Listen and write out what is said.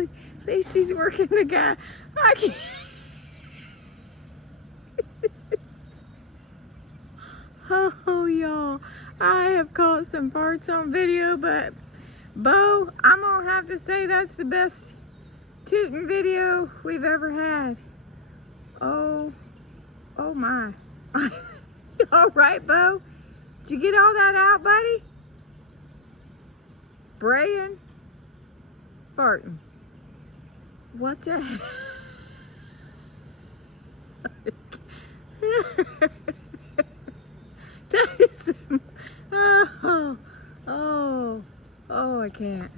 At least he's working the guy. I can't. Oh, y'all, I have caught some parts on video, but Bo, I'm gonna have to say that's the best tooting video we've ever had. Oh my. All right, Bo, did you get all that out, buddy? Braying, farting. What the heck? That is, oh, I can't.